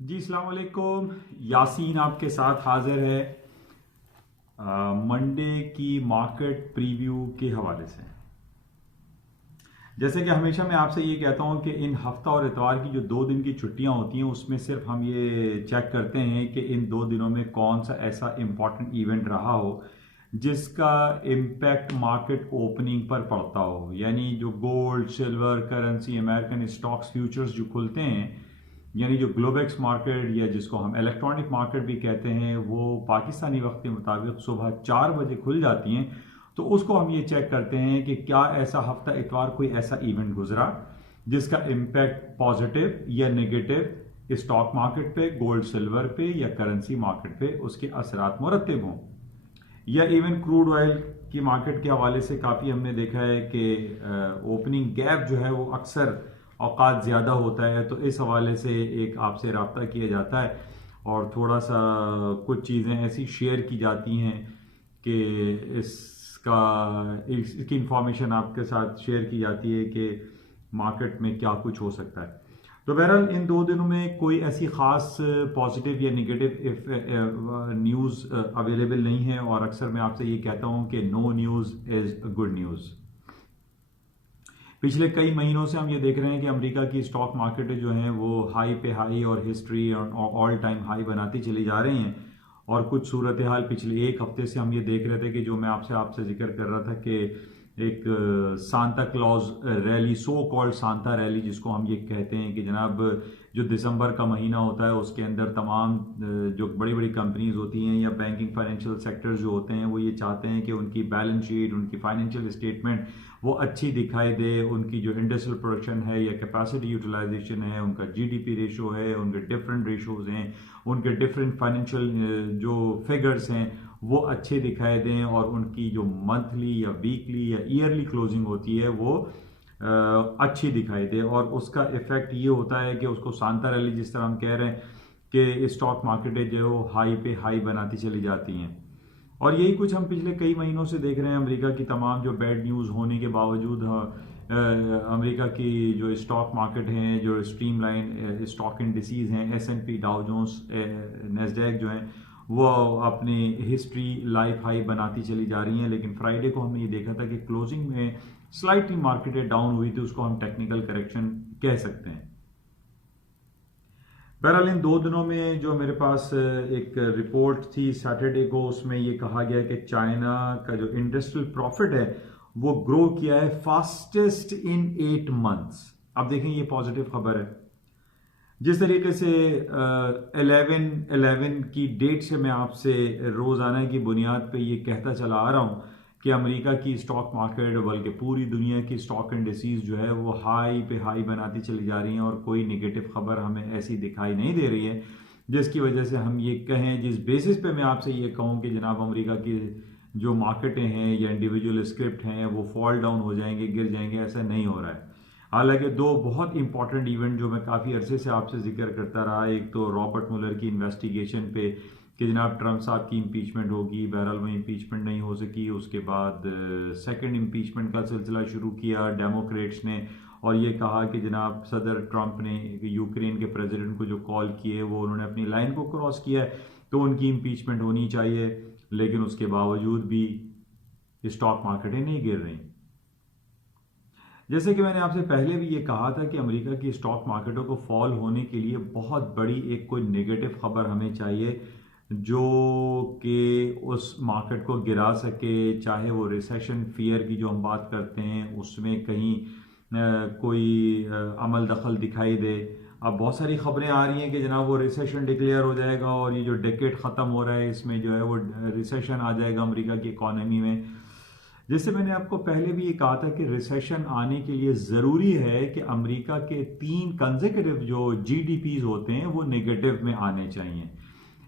जी अस्सलाम वालेकुम। यासीन आपके साथ हाजिर है मंडे की मार्केट प्रीव्यू के हवाले से। जैसे कि हमेशा मैं आपसे ये कहता हूं कि इन हफ्ता और इतवार की जो 2 दिन की छुट्टियां होती हैं उसमें सिर्फ हम ये चेक करते हैं कि इन 2 दिनों में कौन सा ऐसा इम्पॉर्टेंट इवेंट रहा हो जिसका इम्पैक्ट मार्केट ओपनिंग पर पड़ता हो। यानी जो gold, silver, currency, American stocks futures जो खुलते हैं, यानी जो ग्लोबेक्स मार्केट या जिसको हम इलेक्ट्रॉनिक मार्केट भी कहते हैं, वो पाकिस्तानी वक्त के मुताबिक सुबह 4 बजे खुल जाती हैं। तो उसको हम ये चेक करते हैं कि क्या ऐसा हफ्ता इतवार कोई ऐसा इवेंट गुजरा जिसका इम्पैक्ट पॉजिटिव या नेगेटिव स्टॉक मार्केट पे, गोल्ड सिल्वर पे या करेंसी मार्केट पे उसके असरात मुरतब हों। या इवन क्रूड ऑयल की मार्केट के हवाले से काफ़ी हमने देखा है कि ओपनिंग गैप जो है वो अक्सर औकात ज़्यादा होता है। तो इस हवाले से एक आपसे रब्ता किया जाता है और थोड़ा सा कुछ चीज़ें ऐसी शेयर की जाती हैं कि इसकी इंफॉर्मेशन आपके साथ शेयर की जाती है कि मार्केट में क्या कुछ हो सकता है। तो बहरहाल इन 2 दिनों में कोई ऐसी खास पॉजिटिव या निगेटिव न्यूज़ अवेलेबल नहीं है और अक्सर मैं आपसे ये कहता हूँ कि no news is good news. पिछले कई महीनों से हम ये देख रहे हैं कि अमेरिका की स्टॉक मार्केटें जो हैं वो हाई पे हाई और हिस्ट्री और ऑल टाइम हाई बनाती चली जा रही हैं। और कुछ सूरत हाल पिछले एक हफ्ते से हम ये देख रहे थे कि जो मैं आपसे जिक्र कर रहा था कि एक Santa Claus rally, so called Santa rally जिसको हम ये कहते हैं कि जनाब जो दिसंबर का महीना होता है उसके अंदर तमाम जो बड़ी बड़ी कंपनीज होती हैं या बैंकिंग फाइनेंशियल सेक्टर्स जो होते हैं वो ये चाहते हैं कि उनकी बैलेंस शीट, उनकी फाइनेंशियल स्टेटमेंट वो अच्छी दिखाई दे। उनकी जो इंडस्ट्रियल प्रोडक्शन है या कैपेसिटी यूटिलाइजेशन है, उनका जीडीपी रेशो है, उनके डिफरेंट रेशोज हैं, उनके डिफरेंट फाइनेंशियल जो फिगर्स हैं वो अच्छे दिखाई दें और उनकी जो मंथली या वीकली या ईयरली क्लोजिंग होती है वो अच्छी दिखाई दे। और उसका इफेक्ट ये होता है कि उसको सांता रैली जिस तरह हम कह रहे हैं कि स्टॉक मार्केटें जो हाई पे हाई बनाती चली जाती हैं। और यही कुछ हम पिछले कई महीनों से देख रहे हैं। अमेरिका की तमाम जो बैड न्यूज़ होने के बावजूद अमेरिका की जो स्टॉक मार्केट हैं, जो स्ट्रीमलाइन स्टॉक इंडिसेस हैं, S&P, डाउ जोन्स, नेस्डैक जो हैं वो अपनी हिस्ट्री लाइफ हाई बनाती चली जा रही हैं। लेकिन फ्राइडे को हमने ये देखा था कि क्लोजिंग में स्लाइटली मार्केट डाउन हुई थी, उसको हम टेक्निकल करेक्शन कह सकते हैं। बहरहाल इन 2 दिनों में जो मेरे पास एक रिपोर्ट थी सैटरडे को, उसमें ये कहा गया कि चाइना का जो इंडस्ट्रियल प्रॉफिट है वो ग्रो किया है फास्टेस्ट इन 8 मंथ्स। अब देखें ये पॉजिटिव खबर है। जिस तरीके से 11/11 की डेट से मैं आपसे रोजाना की बुनियाद पे ये कहता चला आ रहा हूँ कि अमेरिका की स्टॉक मार्केट बल्कि पूरी दुनिया की स्टॉक इंडिसेस जो है वो हाई पे हाई बनाती चली जा रही हैं और कोई नेगेटिव खबर हमें ऐसी दिखाई नहीं दे रही है जिसकी वजह से हम ये कहें, जिस बेसिस पे मैं आपसे ये कहूँ कि जनाब अमेरिका की जो मार्केटें हैं या इंडिविजुअल स्क्रिप्ट हैं वो फॉल डाउन हो जाएंगे, गिर जाएंगे, ऐसा नहीं हो रहा है। हालांकि 2 बहुत इंपॉर्टेंट इवेंट जो मैं काफ़ी अरसे से आपसे जिक्र करता रहा, एक तो रॉबर्ट मुलर की इन्वेस्टिगेशन पे कि जनाब ट्रंप साहब की इम्पीचमेंट होगी, बहरहाल वो इम्पीचमेंट नहीं हो सकी। उसके बाद सेकंड इम्पीचमेंट का सिलसिला शुरू किया डेमोक्रेट्स ने और ये कहा कि जनाब सदर ट्रंप ने यूक्रेन के प्रेसिडेंट को जो कॉल किए वो उन्होंने अपनी लाइन को क्रॉस किया है तो उनकी इम्पीचमेंट होनी चाहिए। लेकिन उसके बावजूद भी स्टॉक मार्केटें नहीं गिर रही। जैसे कि मैंने आपसे पहले भी ये कहा था कि अमेरिका की स्टॉक मार्केटों को फॉल होने के लिए बहुत बड़ी एक कोई नेगेटिव खबर हमें चाहिए जो कि उस मार्केट को गिरा सके। चाहे वो रिसेशन फियर की जो हम बात करते हैं उसमें कहीं कोई अमल दखल दिखाई दे। अब बहुत सारी खबरें आ रही हैं कि जनाब वो रिसेशन डिक्लेयर हो जाएगा और ये जो डेकेड ख़त्म हो रहा है इसमें जो है वो रिसेशन आ जाएगा अमेरिका की इकॉनमी में। जैसे मैंने आपको पहले भी ये कहा था कि रिसेशन आने के लिए ज़रूरी है कि अमेरिका के 3 कंसेक्यूटिव जो जीडीपीज होते हैं वो नेगेटिव में आने चाहिए।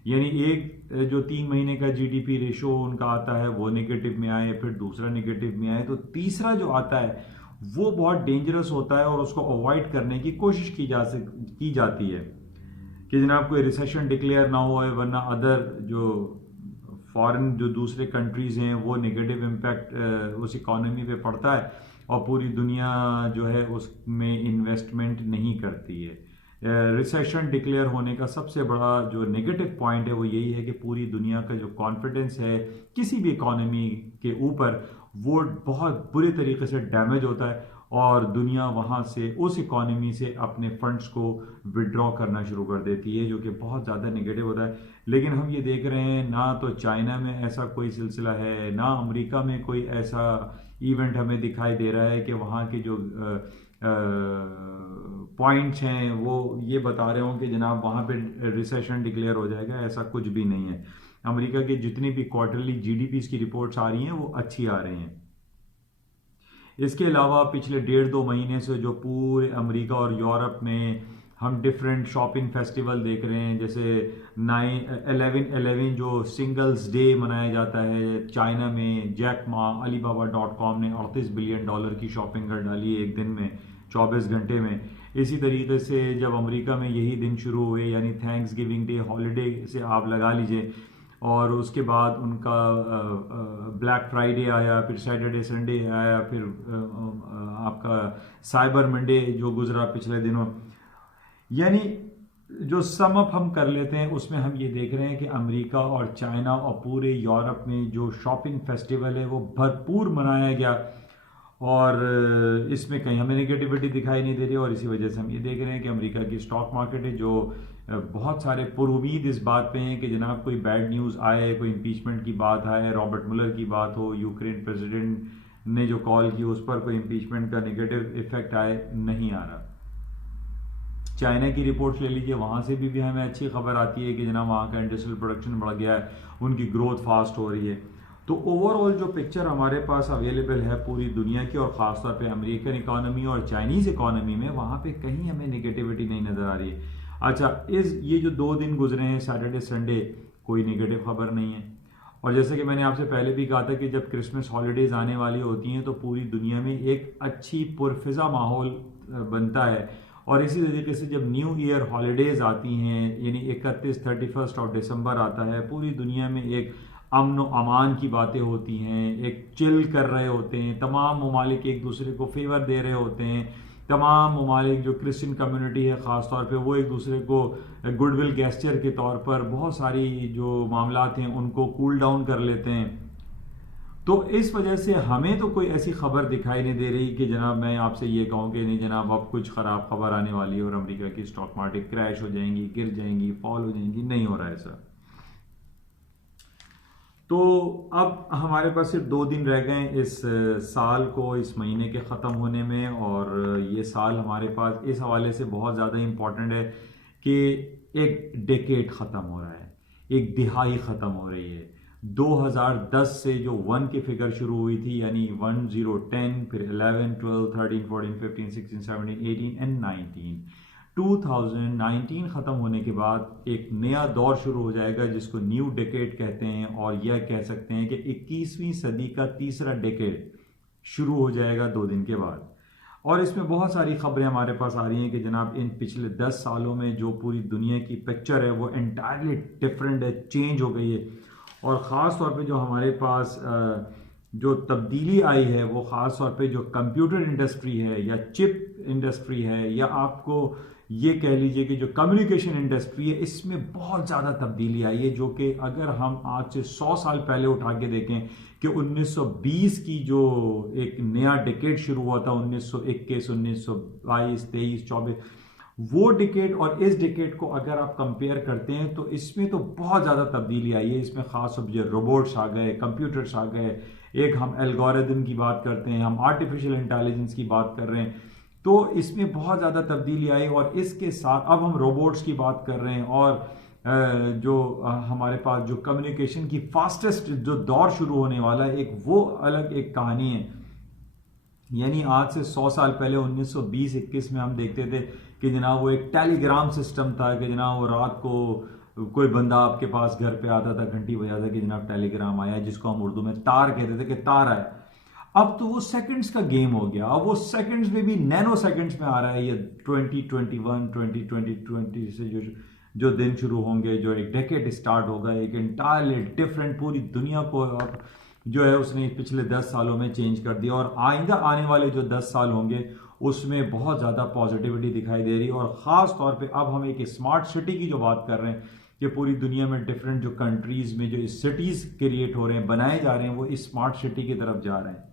यानी एक जो 3 महीने का जीडीपी रेशो उनका आता है वो नेगेटिव में आए, फिर दूसरा नेगेटिव में आए, तो तीसरा जो आता है वो बहुत डेंजरस होता है और उसको अवॉइड करने की कोशिश की जाती है कि जनाब कोई रिसेशन डिक्लेयर ना हो, वरना अदर जो फॉरेन जो दूसरे कंट्रीज हैं वो नेगेटिव इम्पैक्ट उस इकॉनमी पे पड़ता है और पूरी दुनिया जो है उसमें इन्वेस्टमेंट नहीं करती है। रिसेशन डिक्लेयर होने का सबसे बड़ा जो नेगेटिव पॉइंट है वो यही है कि पूरी दुनिया का जो कॉन्फिडेंस है किसी भी इकोनॉमी के ऊपर वो बहुत बुरे तरीके से डैमेज होता है और दुनिया वहाँ से उस इकोनॉमी से अपने फंड्स को विड्रॉ करना शुरू कर देती है, जो कि बहुत ज़्यादा नेगेटिव होता है। लेकिन हम ये देख रहे हैं ना तो चाइना में ऐसा कोई सिलसिला है, ना अमेरिका में कोई ऐसा इवेंट हमें दिखाई दे रहा है कि वहाँ के जो पॉइंट्स हैं वो ये बता रहे हो कि जनाब वहाँ पे रिसेशन डिक्लेयर हो जाएगा। ऐसा कुछ भी नहीं है। अमेरिका की जितनी भी क्वार्टरली जीडीपी की रिपोर्ट्स आ रही हैं वो अच्छी आ रही हैं। इसके अलावा पिछले 1.5-2 महीने से जो पूरे अमेरिका और यूरोप में हम डिफरेंट शॉपिंग फेस्टिवल देख रहे हैं, जैसे 11/11 जो सिंगल्स डे मनाया जाता है चाइना में, जैक मा Alibaba.com ने $38 बिलियन की शॉपिंग कर डाली एक दिन में, 24 घंटे में। इसी तरीके से जब अमेरिका में यही दिन शुरू हुए, यानी थैंक्स गिविंग डे हॉलीडे से आप लगा लीजिए, और उसके बाद उनका ब्लैक फ्राइडे आया, फिर सैटरडे संडे आया, फिर आपका साइबर मंडे जो गुजरा पिछले दिनों, यानी जो सम अप हम कर लेते हैं उसमें हम ये देख रहे हैं कि अमेरिका और चाइना और पूरे यूरोप में जो शॉपिंग फेस्टिवल है वो भरपूर मनाया गया और इसमें कहीं हमें नेगेटिविटी दिखाई नहीं दे रही। और इसी वजह से हम ये देख रहे हैं कि अमेरिका की स्टॉक मार्केट है जो बहुत सारे पुरुमीद इस बात पे हैं कि जनाब कोई बैड न्यूज़ आए, कोई इम्पीचमेंट की बात आए, रॉबर्ट मुलर की बात हो, यूक्रेन प्रेसिडेंट ने जो कॉल की उस पर कोई इम्पीचमेंट का नेगेटिव इफेक्ट आए, नहीं आ रहा। चाइना की रिपोर्ट्स ले लीजिए, वहाँ से भी हमें अच्छी खबर आती है कि जनाब वहाँ का इंडस्ट्रियल प्रोडक्शन बढ़ गया है, उनकी ग्रोथ फास्ट हो रही है। तो ओवरऑल जो पिक्चर हमारे पास अवेलेबल है पूरी दुनिया की और ख़ासतौर पे अमेरिकन इकोनॉमी और चाइनीज़ इकोनॉमी में, वहाँ पे कहीं हमें नेगेटिविटी नहीं नज़र आ रही है। अच्छा, ये जो 2 दिन गुजरे हैं सैटरडे संडे, कोई नेगेटिव खबर नहीं है। और जैसे कि मैंने आपसे पहले भी कहा था कि जब क्रिसमस हॉलीडेज़ आने वाली होती हैं तो पूरी दुनिया में एक अच्छी पुरफिज़ा माहौल बनता है। और इसी तरीके से जब न्यू ईयर हॉलीडेज़ आती हैं, यानी 31 ऑफ दिसंबर आता है, पूरी दुनिया में एक अमन व अमान की बातें होती हैं, एक चिल कर रहे होते हैं, तमाम ममालिक एक दूसरे को फेवर दे रहे होते हैं, तमाम ममालिक जो क्रिश्चियन कम्युनिटी है ख़ास तौर पे वो एक दूसरे को गुडविल गेस्चर के तौर पर बहुत सारी जो मामलात हैं उनको कूल डाउन कर लेते हैं। तो इस वजह से हमें तो कोई ऐसी खबर दिखाई नहीं दे रही कि जनाब मैं आपसे ये कहूँ कि नहीं जनाब अब कुछ ख़राब खबर आने वाली है और अमेरिका की स्टॉक मार्केट क्रैश हो जाएंगी, गिर जाएंगी, फॉल हो जाएंगी। नहीं हो रहा है ऐसा। तो अब हमारे पास सिर्फ 2 दिन रह गए इस साल को, इस महीने के ख़त्म होने में, और ये साल हमारे पास इस हवाले से बहुत ज़्यादा इम्पॉर्टेंट है कि एक डेकेड ख़त्म हो रहा है, एक दिहाई ख़त्म हो रही है। 2010 से जो 1 की फिगर शुरू हुई थी, यानी 1 0 10, फिर 11 12 13 14 15 16 17 18 एंड 19, 2019 ख़त्म होने के बाद एक नया दौर शुरू हो जाएगा जिसको न्यू डेकेड कहते हैं, और यह कह सकते हैं कि 21वीं सदी का तीसरा डेकेड शुरू हो जाएगा 2 दिन के बाद। और इसमें बहुत सारी खबरें हमारे पास आ रही हैं कि जनाब इन पिछले 10 सालों में जो पूरी दुनिया की पिक्चर है वो एंटायरली डिफरेंट है, चेंज हो गई है। और ख़ास तौर पे जो हमारे पास जो तब्दीली आई है वो ख़ास तौर पे जो कंप्यूटर इंडस्ट्री है या चिप इंडस्ट्री है, या आपको ये कह लीजिए कि जो कम्युनिकेशन इंडस्ट्री है, इसमें बहुत ज़्यादा तब्दीली आई है, जो कि अगर हम आज से 100 साल पहले उठा के देखें कि 1920 की जो एक नया डिकेड शुरू हुआ था, 1921 1922 23 24, वो डिकेड और इस डिकेड को अगर आप कंपेयर करते हैं तो इसमें तो बहुत ज़्यादा तब्दीली आई है। इसमें ख़ास तौर पर रोबोट्स आ गए, कंप्यूटर्स आ गए, एक हम एल्गोरिदम की बात करते हैं, हम आर्टिफिशियल इंटेलिजेंस की बात कर रहे हैं, तो इसमें बहुत ज़्यादा तब्दीली आई। और इसके साथ अब हम रोबोट्स की बात कर रहे हैं, और जो हमारे पास जो कम्युनिकेशन की फास्टेस्ट जो दौर शुरू होने वाला है, एक वो अलग एक कहानी है। यानी आज से 100 साल पहले 1920-21 में हम देखते थे कि जनाब वो एक टेलीग्राम सिस्टम था कि जनाब वो रात को कोई बंदा आपके पास घर पे आता था, घंटी बजाता कि जनाब टेलीग्राम आया, जिसको हम उर्दू में तार कहते थे कि तार आया। अब तो वो सेकंड्स का गेम हो गया, अब वो सेकंड्स में भी नैनो सेकंड्स में आ रहा है। ये 2021 2020 से जो दिन शुरू होंगे, जो एक डेकेड स्टार्ट होगा, एक एंटायरली डिफरेंट, पूरी दुनिया को जो है उसने पिछले 10 सालों में चेंज कर दिया। और आइंदा आने वाले जो 10 साल होंगे उसमें बहुत ज़्यादा पॉजिटिविटी दिखाई दे रही है। और ख़ास तौर पे अब हम एक स्मार्ट सिटी की जो बात कर रहे हैं कि पूरी दुनिया में डिफरेंट जो कंट्रीज़ में जो सिटीज़ क्रिएट हो रहे हैं, बनाए जा रहे हैं, वो इस स्मार्ट सिटी की तरफ जा रहे हैं,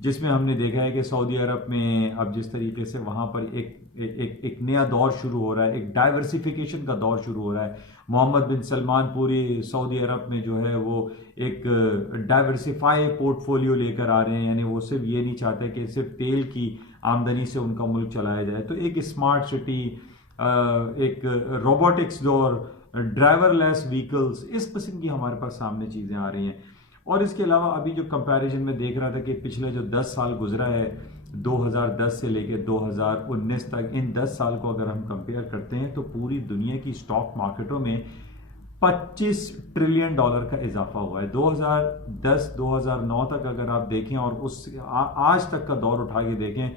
जिसमें हमने देखा है कि सऊदी अरब में अब जिस तरीके से वहाँ पर एक नया दौर शुरू हो रहा है, एक डाइवर्सिफिकेशन का दौर शुरू हो रहा है। मोहम्मद बिन सलमान पूरी सऊदी अरब में जो है वो एक डाइवर्सिफाई पोर्टफोलियो लेकर आ रहे हैं, यानी वो सिर्फ ये नहीं चाहते कि सिर्फ तेल की आमदनी से उनका मुल्क चलाया जाए। तो एक स्मार्ट सिटी, एक रोबोटिक्स दौर, ड्राइवरलेस व्हीकल्स, इस किस्म की हमारे पास सामने चीज़ें आ रही हैं। और इसके अलावा अभी जो कंपैरिजन में देख रहा था कि पिछले जो 10 साल गुजरा है 2010 से लेकर 2019 तक, इन 10 साल को अगर हम कंपेयर करते हैं तो पूरी दुनिया की स्टॉक मार्केटों में 25 ट्रिलियन डॉलर का इजाफा हुआ है। 2010-2009 तक अगर आप देखें और उस आज तक का दौर उठा के देखें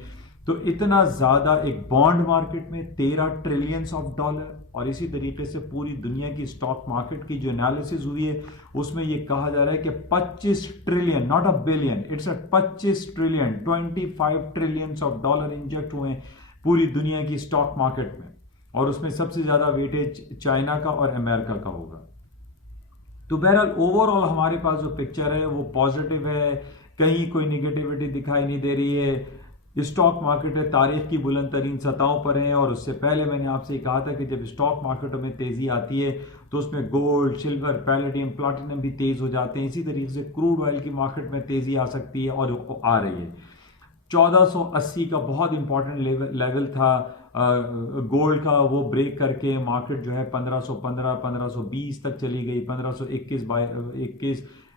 तो इतना ज्यादा एक बॉन्ड मार्केट में 13 ट्रिलियंस ऑफ डॉलर। और इसी तरीके से पूरी दुनिया की स्टॉक मार्केट की जो एनालिसिस हुई है उसमें यह कहा जा रहा है कि 25 trillion, not a billion, it's a 25 trillion, 25 trillions of dollar inject हुए हैं पूरी दुनिया की स्टॉक मार्केट में। और उसमें सबसे ज्यादा वेटेज चाइना का और अमेरिका का होगा। तो बहरहाल ओवरऑल हमारे पास जो पिक्चर है वो पॉजिटिव है, कहीं कोई निगेटिविटी दिखाई नहीं दे रही है। स्टॉक मार्केट है तारीख की बुलंद तरीन सतहों पर है। और उससे पहले मैंने आपसे कहा था कि जब स्टॉक मार्केटों में तेजी आती है तो उसमें गोल्ड, सिल्वर, पैलेडियम, प्लैटिनम भी तेज हो जाते हैं। इसी तरीके से क्रूड ऑयल की मार्केट में तेजी आ सकती है और वो आ रही है। 1480 का बहुत इंपॉर्टेंट लेवल था गोल्ड का, वो ब्रेक करके मार्केट जो है 1515, 1520 तक चली गई।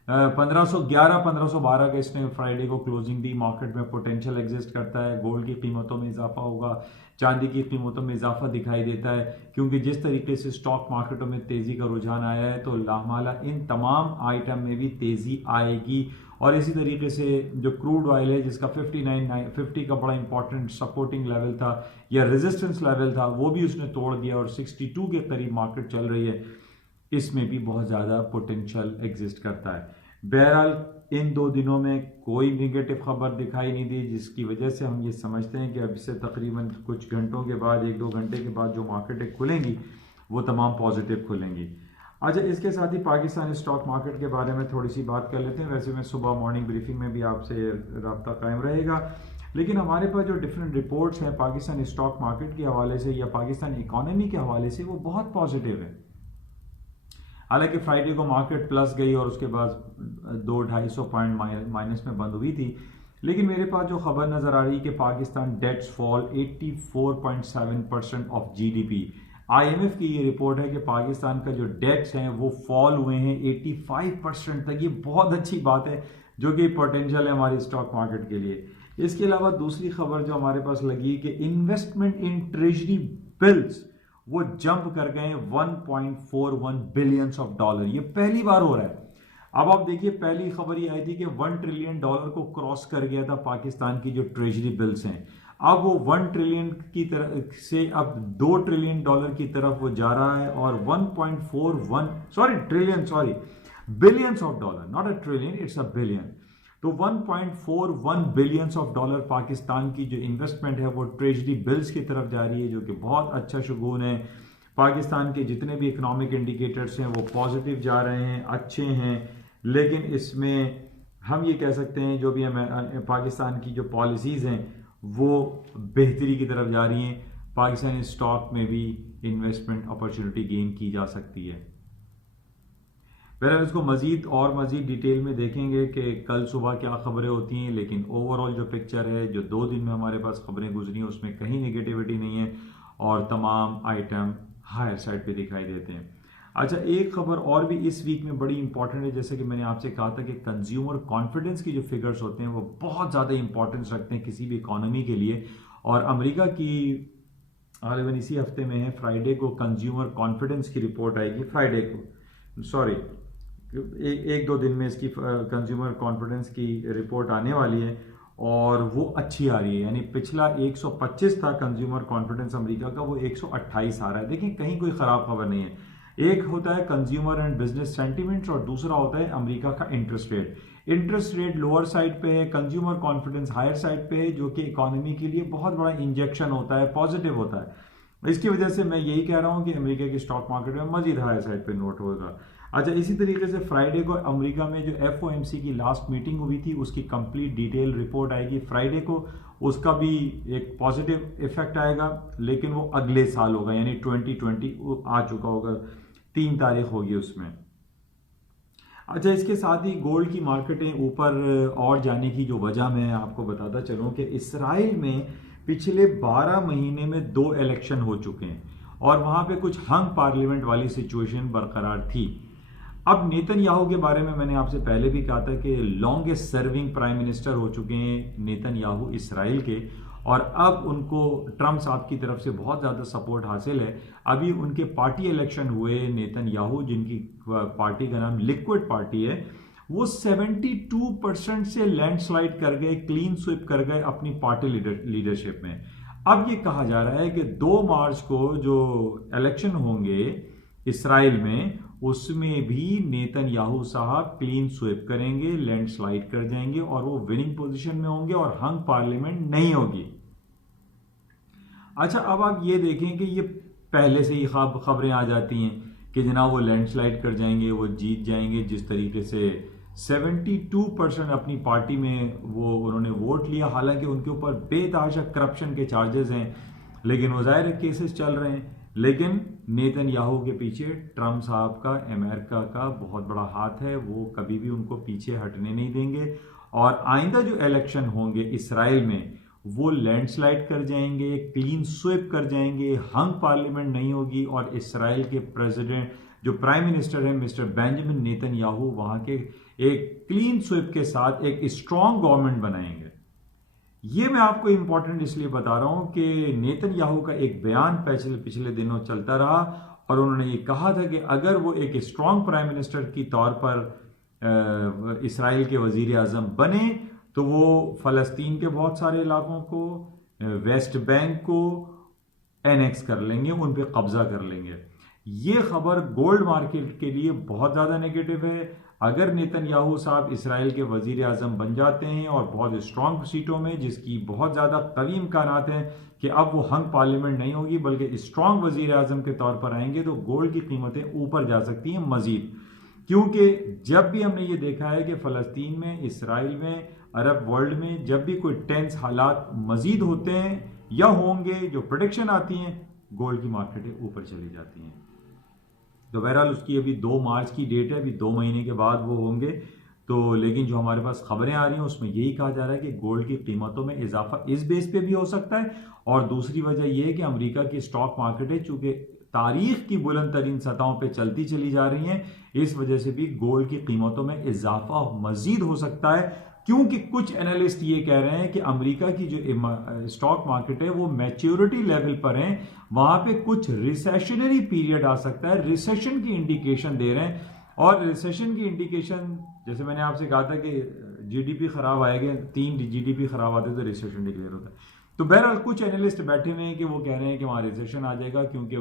1511, 1512 का इसने फ्राइडे को क्लोजिंग दी। मार्केट में पोटेंशियल एग्जिस्ट करता है, गोल्ड की कीमतों में इजाफा होगा, चांदी की कीमतों में इजाफा दिखाई देता है, क्योंकि जिस तरीके से स्टॉक मार्केटों में तेजी का रुझान आया है तो लामाला इन तमाम आइटम में भी तेजी आएगी। और इसी तरीके से जो क्रूड ऑयल है जिसका 50 का बड़ा इंपॉर्टेंट सपोर्टिंग लेवल था या रेजिस्टेंस लेवल था, वो भी उसने तोड़ दिया और 62 के करीब मार्केट चल रही है। इसमें भी बहुत ज़्यादा पोटेंशियल एग्जिस्ट करता है। बहरहाल इन 2 दिनों में कोई निगेटिव खबर दिखाई नहीं दी, जिसकी वजह से हम ये समझते हैं कि अब इससे तकरीबन कुछ घंटों के बाद, 1-2 घंटे के बाद जो मार्केटें खुलेंगी वो तमाम पॉजिटिव खुलेंगी। अच्छा, इसके साथ ही पाकिस्तानी स्टॉक मार्केट के बारे में थोड़ी सी बात कर लेते हैं। वैसे मैं सुबह मॉर्निंग ब्रीफिंग में भी आपसे रब्ता कायम रहेगा, लेकिन हमारे पास जो डिफरेंट रिपोर्ट्स हैं पाकिस्तानी स्टॉक मार्केट के हवाले से या पाकिस्तान इकोनॉमी के हवाले से वो बहुत पॉजिटिव है। हालांकि फ्राइडे को मार्केट प्लस गई और उसके बाद 200-250 पॉइंट माइनस में बंद हुई थी, लेकिन मेरे पास जो खबर नजर आ रही है कि Pakistan debts fall 84.7% of GDP. IMF की ये रिपोर्ट है कि पाकिस्तान का जो डेट्स हैं वो फॉल हुए हैं 85% तक। ये बहुत अच्छी बात है, जो कि पोटेंशियल है हमारी स्टॉक मार्केट के लिए। इसके अलावा दूसरी खबर जो हमारे पास लगी कि इन्वेस्टमेंट इन ट्रेजरी बिल्स वो जंप कर गए 1.41 बिलियन ऑफ डॉलर। ये पहली बार हो रहा है। अब आप देखिए, पहली खबर ये आई थी कि 1 ट्रिलियन डॉलर को क्रॉस कर गया था पाकिस्तान की जो ट्रेजरी बिल्स हैं। अब वो 1 ट्रिलियन की तरफ से अब 2 ट्रिलियन डॉलर की तरफ वो जा रहा है और billions of dollar, not a trillion, it's a billion. तो 1.41 बिलियंस ऑफ डॉलर पाकिस्तान की जो इन्वेस्टमेंट है वो ट्रेजरी बिल्स की तरफ जा रही है, जो कि बहुत अच्छा शुगून है। पाकिस्तान के जितने भी इकोनॉमिक इंडिकेटर्स हैं वो पॉजिटिव जा रहे हैं, अच्छे हैं। लेकिन इसमें हम ये कह सकते हैं जो भी पाकिस्तान की जो पॉलिसीज़ हैं वो बेहतरी की तरफ जा रही हैं। पाकिस्तानी स्टॉक में भी इन्वेस्टमेंट अपॉर्चुनिटी गेन की जा सकती है। फिर इसको मजीद डिटेल में देखेंगे कि कल सुबह क्या खबरें होती हैं, लेकिन ओवरऑल जो पिक्चर है, जो 2 दिन में हमारे पास खबरें गुजरी हैं, उसमें कहीं नेगेटिविटी नहीं है और तमाम आइटम हायर साइड पे दिखाई देते हैं। अच्छा, एक खबर और भी इस वीक में बड़ी इंपॉर्टेंट है। जैसे कि मैंने आपसे कहा था कि कंज्यूमर कॉन्फिडेंस की जो फिगर्स होते हैं वो बहुत ज़्यादा इंपॉर्टेंस रखते हैं किसी भी इकोनॉमी के लिए। और अमेरिका की गालिबन इसी हफ्ते में है, फ्राइडे को कंज्यूमर कॉन्फिडेंस की रिपोर्ट आएगी। फ्राइडे को, सॉरी, 1-2 दिन में इसकी कंज्यूमर कॉन्फिडेंस की रिपोर्ट आने वाली है और वो अच्छी आ रही है। यानी पिछला 125 था कंज्यूमर कॉन्फिडेंस अमेरिका का, वो 128 आ रहा है। देखिए, कहीं कोई ख़राब खबर नहीं है। एक होता है कंज्यूमर एंड बिजनेस सेंटिमेंट्स और दूसरा होता है अमेरिका का interest rate. Interest rate lower side पे है, कंज्यूमर कॉन्फिडेंस हायर साइड पे है, जो कि इकोनॉमी के लिए बहुत बड़ा इंजेक्शन होता है, पॉजिटिव होता है। इसकी वजह से मैं यही कह रहा हूं कि अमेरिका की स्टॉक मार्केट में मजीद हायर साइड पे नोट होगा। अच्छा, इसी तरीके से फ्राइडे को अमेरिका में जो FOMC की लास्ट मीटिंग हुई थी उसकी कंप्लीट डिटेल रिपोर्ट आएगी फ्राइडे को, उसका भी एक पॉजिटिव इफेक्ट आएगा, लेकिन वो अगले साल होगा, यानी 2020 आ चुका होगा, 3 तारीख होगी उसमें। अच्छा, इसके साथ ही गोल्ड की मार्केटें ऊपर और जाने की जो वजह मैं आपको बताता चलूं कि इसराइल में पिछले 12 महीने में 2 इलेक्शन हो चुके हैं और वहां पे कुछ हंग पार्लियामेंट वाली सिचुएशन बरकरार थी। अब नेतन्याहू के बारे में मैंने आपसे पहले भी कहा था कि लॉन्गेस्ट सर्विंग प्राइम मिनिस्टर हो चुके हैं नेतन्याहू इसराइल के, और अब उनको ट्रम्प साहब की तरफ से बहुत ज़्यादा सपोर्ट हासिल है। अभी उनके पार्टी इलेक्शन हुए, नेतन्याहू जिनकी पार्टी का नाम लिक्विड पार्टी है, वो 72% से लैंडस्लाइड कर गए, क्लीन स्वीप कर गए अपनी पार्टी लीडरशिप में। अब ये कहा जा रहा है कि 2 मार्च को जो इलेक्शन होंगे इसराइल में, उसमें भी नेतन्याहू साहब क्लीन स्वीप करेंगे, लैंडस्लाइड कर जाएंगे और वो विनिंग पोजीशन में होंगे और हंग पार्लियामेंट नहीं होगी। अच्छा, अब आप ये देखें कि ये पहले से ही खबरें आ जाती हैं कि जनाब वो लैंडस्लाइड कर जाएंगे, वो जीत जाएंगे। जिस तरीके से 72% अपनी पार्टी में वो उन्होंने वोट लिया, हालांकि उनके ऊपर बेतहाशा करप्शन के चार्जेस हैं, लेकिन वो ज़ाहिर केसेस चल रहे हैं। लेकिन नेतन्याहू के पीछे ट्रम्प साहब का, अमेरिका का बहुत बड़ा हाथ है, वो कभी भी उनको पीछे हटने नहीं देंगे। और आइंदा जो इलेक्शन होंगे इसराइल में, वो लैंडस्लाइड कर जाएंगे, क्लीन स्वीप कर जाएंगे, हंग पार्लियामेंट नहीं होगी और इसराइल के प्रेसिडेंट जो प्राइम मिनिस्टर है मिस्टर बेंजामिन नेतन्याहू, वहां के एक क्लीन स्वीप के साथ एक स्ट्रॉन्ग गवर्नमेंट बनाएंगे। ये मैं आपको इंपॉर्टेंट इसलिए बता रहा हूं कि नेतन्याहू का एक बयान पिछले दिनों चलता रहा और उन्होंने ये कहा था कि अगर वो एक स्ट्रॉन्ग प्राइम मिनिस्टर की तौर पर इसराइल के वजीर आजम बने तो वो फलस्तीन के बहुत सारे इलाकों को, वेस्ट बैंक को एनेक्स कर लेंगे, उन पर कब्जा कर लेंगे। ये खबर गोल्ड मार्केट के लिए बहुत ज़्यादा नेगेटिव है। अगर नेतन्याहू साहब इसराइल के वजीर आजम बन जाते हैं और बहुत स्ट्रांग सीटों में, जिसकी बहुत ज़्यादा कवी इम्कानात हैं कि अब वो हंग पार्लियामेंट नहीं होगी बल्कि स्ट्रांग वजीर आजम के तौर पर आएंगे, तो गोल्ड की कीमतें ऊपर जा सकती हैं मजीद। क्योंकि जब भी हमने ये देखा है कि फ़लस्तीन में, इसराइल में, अरब वर्ल्ड में जब भी कोई टेंस हालात मजीद होते हैं या होंगे, जो प्रोडिक्शन आती हैं, गोल्ड की मार्केटें ऊपर चली जाती हैं। तो बहरहाल उसकी अभी 2 मार्च की डेट है, अभी 2 महीने के बाद वो होंगे। तो लेकिन जो हमारे पास खबरें आ रही हैं उसमें यही कहा जा रहा है कि गोल्ड की कीमतों में इजाफा इस बेस पे भी हो सकता है, और दूसरी वजह यह है कि अमेरिका की स्टॉक मार्केटें चूंकि तारीख की बुलंद तरीन सतहों पर चलती चली जा रही हैं, इस वजह से भी गोल्ड की कीमतों में इजाफा मजीद हो सकता है। क्योंकि कुछ एनालिस्ट ये कह रहे हैं कि अमेरिका की जो स्टॉक मार्केट है वो मैच्योरिटी लेवल पर है, वहां पे कुछ रिसेशनरी पीरियड आ सकता है, रिसेशन की इंडिकेशन दे रहे हैं। और रिसेशन की इंडिकेशन, जैसे मैंने आपसे कहा था कि जीडीपी खराब आएगा, 3 जीडीपी खराब आते तो रिसेशन डिक्लेयर होता है। तो बहरहाल कुछ एनालिस्ट बैठे हुए हैं कि वो कह रहे हैं कि वहां रिसेशन आ जाएगा, क्योंकि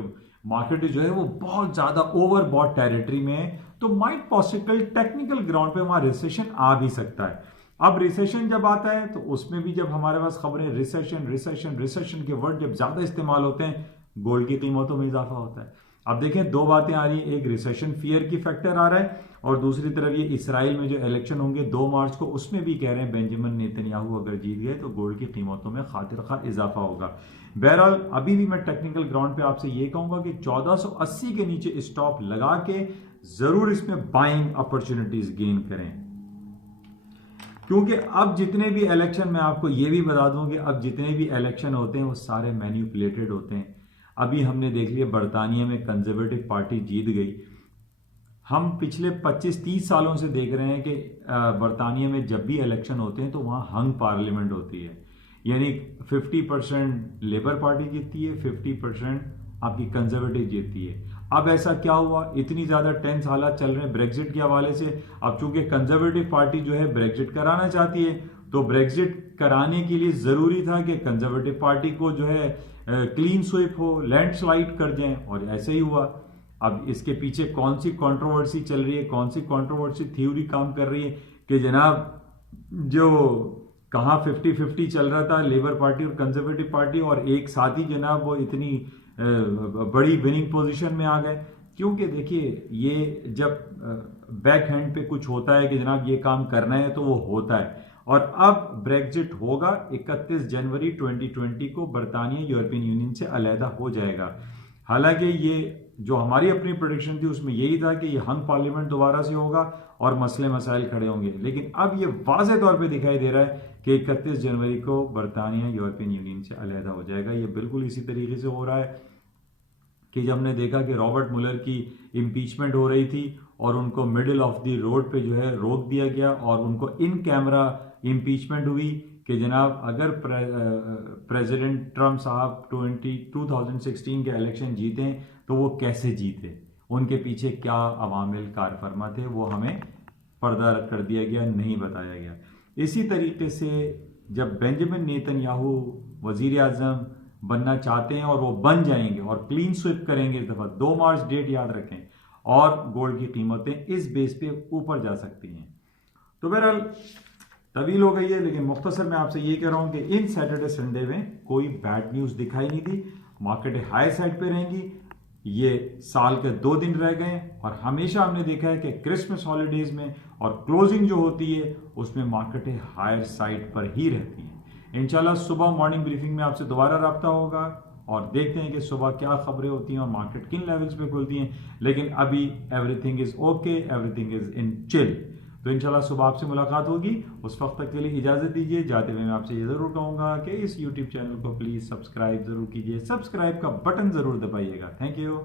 मार्केट जो है वो बहुत ज्यादा ओवरबॉट टेरिटरी में है, तो माइट पॉसिबल टेक्निकल ग्राउंड पे वहां रिसेशन आ भी सकता है। अब रिसेशन जब आता है तो उसमें भी जब हमारे पास खबरें रिसेशन रिसेशन रिसेशन के वर्ड जब ज्यादा इस्तेमाल होते हैं, गोल्ड की कीमतों में इजाफा होता है। अब देखें 2 बातें आ रही हैं, एक रिसेशन फियर की फैक्टर आ रहा है और दूसरी तरफ ये इसराइल में जो इलेक्शन होंगे 2 मार्च को, उसमें भी कह रहे हैं बेंजामिन नेतन्याहू अगर जीत गए तो गोल्ड की कीमतों में खातिर खा इजाफा होगा। बहरहाल अभी भी मैं टेक्निकल ग्राउंड पे आपसे ये कहूंगा कि 1480 के नीचे स्टॉप लगा के जरूर इसमें बाइंग अपॉर्चुनिटीज गेन करें। क्योंकि अब जितने भी इलेक्शन, मैं आपको ये भी बता दूं कि अब जितने भी इलेक्शन होते हैं वो सारे मैन्युपुलेटेड होते हैं। अभी हमने देख लिया बरतानिया में कंजर्वेटिव पार्टी जीत गई। हम पिछले 25-30 सालों से देख रहे हैं कि बरतानिया में जब भी इलेक्शन होते हैं तो वहां हंग पार्लियामेंट होती है, यानी 50% लेबर पार्टी जीतती है, 50% आपकी कंजर्वेटिव जीतती है। अब ऐसा क्या हुआ, इतनी ज्यादा टेंस हालात चल रहे हैं ब्रेक्जिट के हवाले से। अब चूंकि कंजर्वेटिव पार्टी जो है ब्रेक्जिट कराना चाहती है, तो ब्रेक्जिट कराने के लिए जरूरी था कि कंजर्वेटिव पार्टी को जो है क्लीन स्वीप हो, लैंडस्लाइड कर जाए, और ऐसे ही हुआ। अब इसके पीछे कौन सी कंट्रोवर्सी चल रही है, कौन सी कंट्रोवर्सी थ्योरी काम कर रही है कि जनाब जो कहाँ 50-50 चल रहा था लेबर पार्टी और कंजर्वेटिव पार्टी, और एक साथ ही जनाब वो इतनी बड़ी विनिंग पोजीशन में आ गए। क्योंकि देखिए ये जब बैक हैंड पे कुछ होता है कि जनाब ये काम करना है तो वो होता है। और अब ब्रेग्जिट होगा 31 जनवरी 2020 को, बरतानिया यूरोपियन यूनियन से अलहदा हो जाएगा। हालांकि ये जो हमारी अपनी प्रोडिक्शन थी उसमें यही था कि ये हंग पार्लियामेंट दोबारा से होगा और मसले मसाइल खड़े होंगे, लेकिन अब ये वाज़ेह तौर पे दिखाई दे रहा है कि 31 जनवरी को बरतानिया यूरोपियन यूनियन से अलहदा हो जाएगा। ये बिल्कुल इसी तरीके से हो रहा है कि जब हमने देखा कि रॉबर्ट मुलर की इम्पीचमेंट हो रही थी और उनको मिडिल ऑफ द रोड पे जो है रोक दिया गया और उनको इन कैमरा इम्पीचमेंट हुई कि जनाब अगर प्रेसिडेंट ट्रम्प साहब 2016 के इलेक्शन जीते तो वो कैसे जीते, उनके पीछे क्या अवामिल कारफरमा थे, वो हमें पर्दा कर दिया गया, नहीं बताया गया। इसी तरीके से जब बेंजामिन नेतन्याहू वजीर आजम बनना चाहते हैं और वो बन जाएंगे और क्लीन स्वीप करेंगे इस दफा, 2 मार्च डेट याद रखें, और गोल्ड की कीमतें इस बेस पे ऊपर जा सकती हैं। तो बहरहाल तवील हो गई है, लेकिन मुख्तसर मैं आपसे ये कह रहा हूं कि इन सैटरडे संडे में कोई बैड न्यूज दिखाई नहीं दी। मार्केटें हाई साइड पे रहेंगी। ये साल के 2 दिन रह गए और हमेशा हमने देखा है कि क्रिसमस हॉलीडेज में और क्लोजिंग जो होती है उसमें मार्केटें हायर साइड पर ही रहती हैं। इंशाल्लाह सुबह मॉर्निंग ब्रीफिंग में आपसे दोबारा रब्ता होगा और देखते हैं कि सुबह क्या खबरें होती हैं और मार्केट किन लेवल्स पे खुलती हैं। लेकिन अभी everything is okay, everything is in chill. तो इंशाल्लाह सुबह आपसे मुलाकात होगी। उस वक्त तक के लिए इजाज़त दीजिए। जाते हुए मैं आपसे ये ज़रूर कहूँगा कि इस यूट्यूब चैनल को प्लीज़ सब्सक्राइब ज़रूर कीजिए, सब्सक्राइब का बटन ज़रूर दबाइएगा। Thank you.